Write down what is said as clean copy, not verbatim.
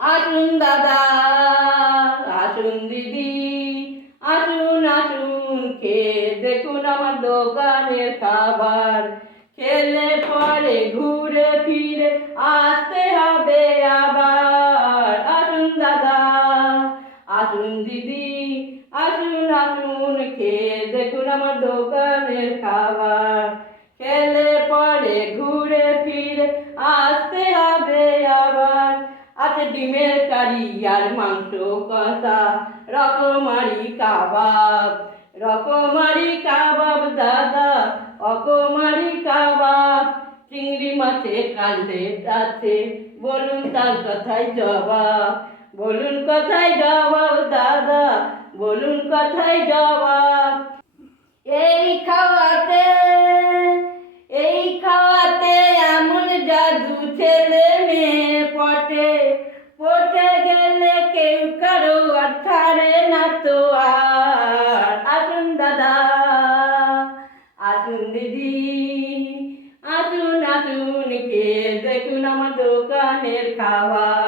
আসুন দাদা, আসুন দিদি, আসুন আসুন খেয়ে দেখুন আমার দোকানের খাবার। খেলে পরে ঘুরে ফিরে আসতে হবে আবার। আসুন দাদা, আসুন দিদি, আসুন আসুন খেয়ে দেখুন আমার দোকানের খাবার। খেলে পরে ঘুরে ফিরে আসতে হবে আবার। আছে ডিমের কারি আর মাংস কষা, রকমারি কাবাব, রকমারি কাবাব দাদা, অকমারি কাবাব। চিংড়ি মাছের কাটলেট আছে, বলুন তার কথায় জবাব। বলুন কথায় জবাব দাদা, বলুন কথায় জবাব। এই খাওয়াতে, এই খাওয়াতে এমন জাদু ছেলে মেয়ে পটে, পটে গেলে কেউ কারো আর ছাড়ে না তো আর। আসুন দাদা, আসুন দিদি, আসুন আসুন খেয়ে দেখুন আমার দোকানের খাবার।